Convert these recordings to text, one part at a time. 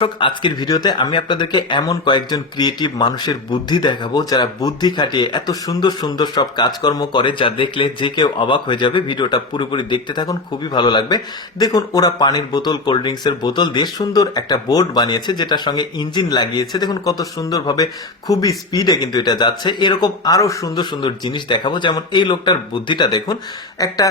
আজকের ভিডিওতে আমি আপনাদেরকে এমন কয়েকজন ক্রিয়েটিভ মানুষের বুদ্ধি দেখাবো যারা বুদ্ধি খাটিয়ে এত সুন্দর সুন্দর সব কাজকর্ম করে যা দেখলে যে কেউ অবাক হয়ে যাবে। ভিডিওটা পুরোপুরি দেখতে থাকুন, খুবই ভালো লাগবে। দেখুন, ওরা পানির বোতল, কোল্ড ড্রিঙ্কস এর বোতল দিয়ে সুন্দর একটা বোর্ড বানিয়েছে যেটার সঙ্গে ইঞ্জিন লাগিয়েছে। দেখুন কত সুন্দরভাবে, খুবই স্পিডে কিন্তু এটা যাচ্ছে। এরকম আরো সুন্দর সুন্দর জিনিস দেখাবো। যেমন এই লোকটার বুদ্ধিটা দেখুন, একটা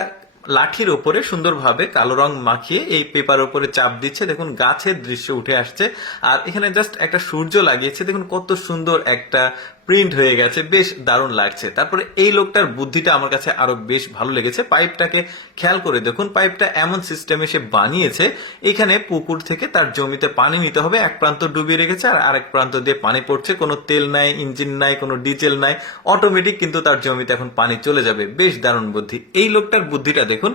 লাঠির ওপরে সুন্দরভাবে কালো রং মাখিয়ে এই পেপার ওপরে চাপ দিচ্ছে। দেখুন গাছের দৃশ্য উঠে আসছে, আর এখানে জাস্ট একটা সূর্য লাগিয়েছে। দেখুন কত সুন্দর একটা প্রিন্ট হয়ে গেছে, বেশ দারুণ লাগছে। তারপরে এই লোকটার বুদ্ধিটা আমার কাছে আরো বেশ ভালো লেগেছে। পাইপটাকে খেয়াল করে দেখুন, পাইপটা এমন সিস্টেমে সে বানিয়েছে, এখানে পুকুর থেকে তার জমিতে পানি নিতে হবে, এক প্রান্ত ডুবিয়ে রেখেছে আর আরেক প্রান্ত দিয়ে পানি পড়ছে। কোনো তেল নাই, ইঞ্জিন নাই, কোনো ডিজেল নাই, অটোমেটিক কিন্তু তার জমিতে এখন পানি চলে যাবে। বেশ দারুণ বুদ্ধি। এই লোকটার বুদ্ধিটা দেখুন,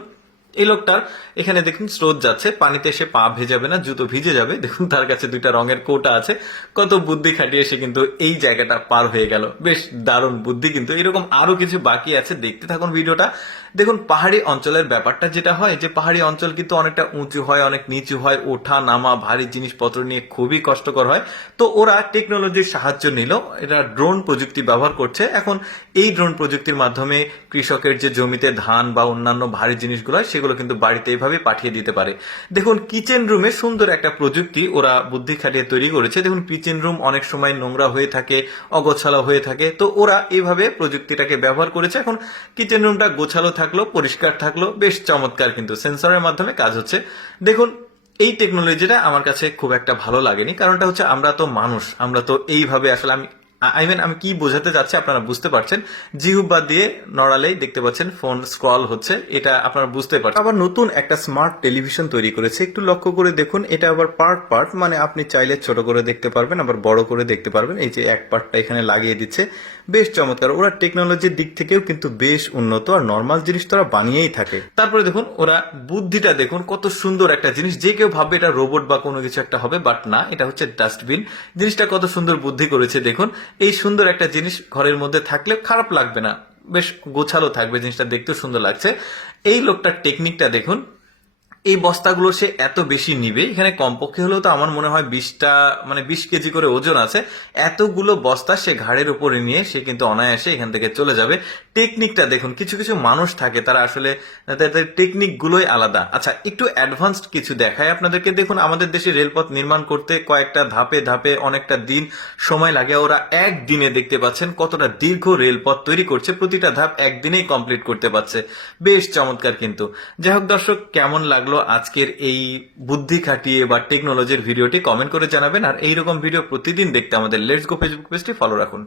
এই লোকটার এখানে দেখুন স্রোত যাচ্ছে, পানিতে সে পা ভেজাবে না, জুতো ভিজে যাবে। দেখুন তার কাছে দুইটা রঙের কোটা আছে, কত বুদ্ধি খাটিয়ে সে কিন্তু এই জায়গাটা পার হয়ে গেল। বেশ দারুণ বুদ্ধি। কিন্তু এরকম আরো কিছু বাকি আছে, দেখতে থাকুন ভিডিওটা। দেখুন পাহাড়ি অঞ্চলের ব্যাপারটা যেটা হয়, যে পাহাড়ি অঞ্চল কিন্তু অনেকটা উঁচু হয়, অনেক নিচু হয়, ওঠা নামা ভারী জিনিসপত্র নিয়ে খুবই কষ্টকর হয়। তো ওরা টেকনোলজির সাহায্য নিল, এরা ড্রোন প্রযুক্তি ব্যবহার করছে। এখন এই ড্রোন প্রযুক্তির মাধ্যমে কৃষকের যে জমিতে ধান বা অন্যান্য ভারী জিনিসগুলো হয় সেগুলো কিন্তু বাড়িতে এইভাবে পাঠিয়ে দিতে পারে। দেখুন কিচেন রুমে সুন্দর একটা প্রযুক্তি ওরা বুদ্ধি খাটিয়ে তৈরি করেছে। দেখুন কিচেন রুম অনেক সময় নোংরা হয়ে থাকে, অগোছালো হয়ে থাকে, তো ওরা এইভাবে প্রযুক্তিটাকে ব্যবহার করেছে। এখন কিচেন রুমটা গোছালো থাকলো, পরিষ্কার থাকলো, বেশ চমৎকার। কিন্তু সেন্সরের মাধ্যমে কাজ হচ্ছে। দেখুন এই টেকনোলজিটা আমার কাছে খুব একটা ভালো লাগেনি। কারণটা হচ্ছে আমরা তো মানুষ, আমরা তো এইভাবে আসলে আমি কি বোঝাতে চাচ্ছি আপনারা বুঝতে পারছেন। জিহুবা দিয়ে নড়ালেই দেখতে পাচ্ছেন ফোন স্ক্রল হচ্ছে, এটা আপনারা বুঝতে পারছেন। আবার নতুন একটা স্মার্ট টেলিভিশন তৈরি করেছে, একটু লক্ষ্য করে দেখুন। এটা আবার পার্ট পার্ট, মানে আপনি চাইলে ছোট করে দেখতে পারবেন, আবার বড় করে দেখতে পারবেন। এই যে এক পার্টটা এখানে লাগিয়ে দিচ্ছে, বেশ চমৎকার। ওরা টেকনোলজির দিক থেকেও কিন্তু বেশ উন্নত, আর নর্মাল জিনিস তো ওরা বানিয়েই থাকে। তারপরে দেখুন ওরা বুদ্ধিটা দেখুন, কত সুন্দর একটা জিনিস। যে কেউ ভাববে এটা রোবট বা কোনো কিছু একটা হবে, বাট না, এটা হচ্ছে ডাস্টবিন। জিনিসটা কত সুন্দর বুদ্ধি করেছে দেখুন। এই সুন্দর একটা জিনিস ঘরের মধ্যে থাকলে খারাপ লাগবে না, বেশ গোছালো থাকবে, জিনিসটা দেখতেও সুন্দর লাগছে। এই লোকটার টেকনিকটা দেখুন, এই বস্তাগুলো সে এত বেশি নিবে, এখানে কমপক্ষে হলেও তো আমার মনে হয় 20টা, মানে 20 কেজি করে ওজন আছে। এতগুলো বস্তা সে ঘাড়ের উপরে নিয়ে সে কিন্তু অনায়াসে এখান থেকে চলে যাবে। টেকনিকটা দেখুন, কিছু কিছু মানুষ থাকে তারা আসলে তাদের টেকনিক গুলোই আলাদা। আচ্ছা একটু অ্যাডভান্সড কিছু দেখায় আপনাদেরকে। দেখুন আমাদের দেশে রেলপথ নির্মাণ করতে কয়েকটা ধাপে ধাপে অনেকটা দিন সময় লাগে, ওরা একদিনে দেখতে পাচ্ছেন কতটা দীর্ঘ রেলপথ তৈরি করছে, প্রতিটা ধাপ একদিনেই কমপ্লিট করতে পারছে। বেশ চমৎকার। কিন্তু যাই হোক দর্শক, কেমন লাগলো আজকের এই বুদ্ধি খাটিয়ে বা টেকনোলজির ভিডিওটি কমেন্ট করে জানাবেন। আর এইরকম ভিডিও প্রতিদিন দেখতে আমাদের লেটস গো ফেসবুক পেজটি ফলো রাখুন।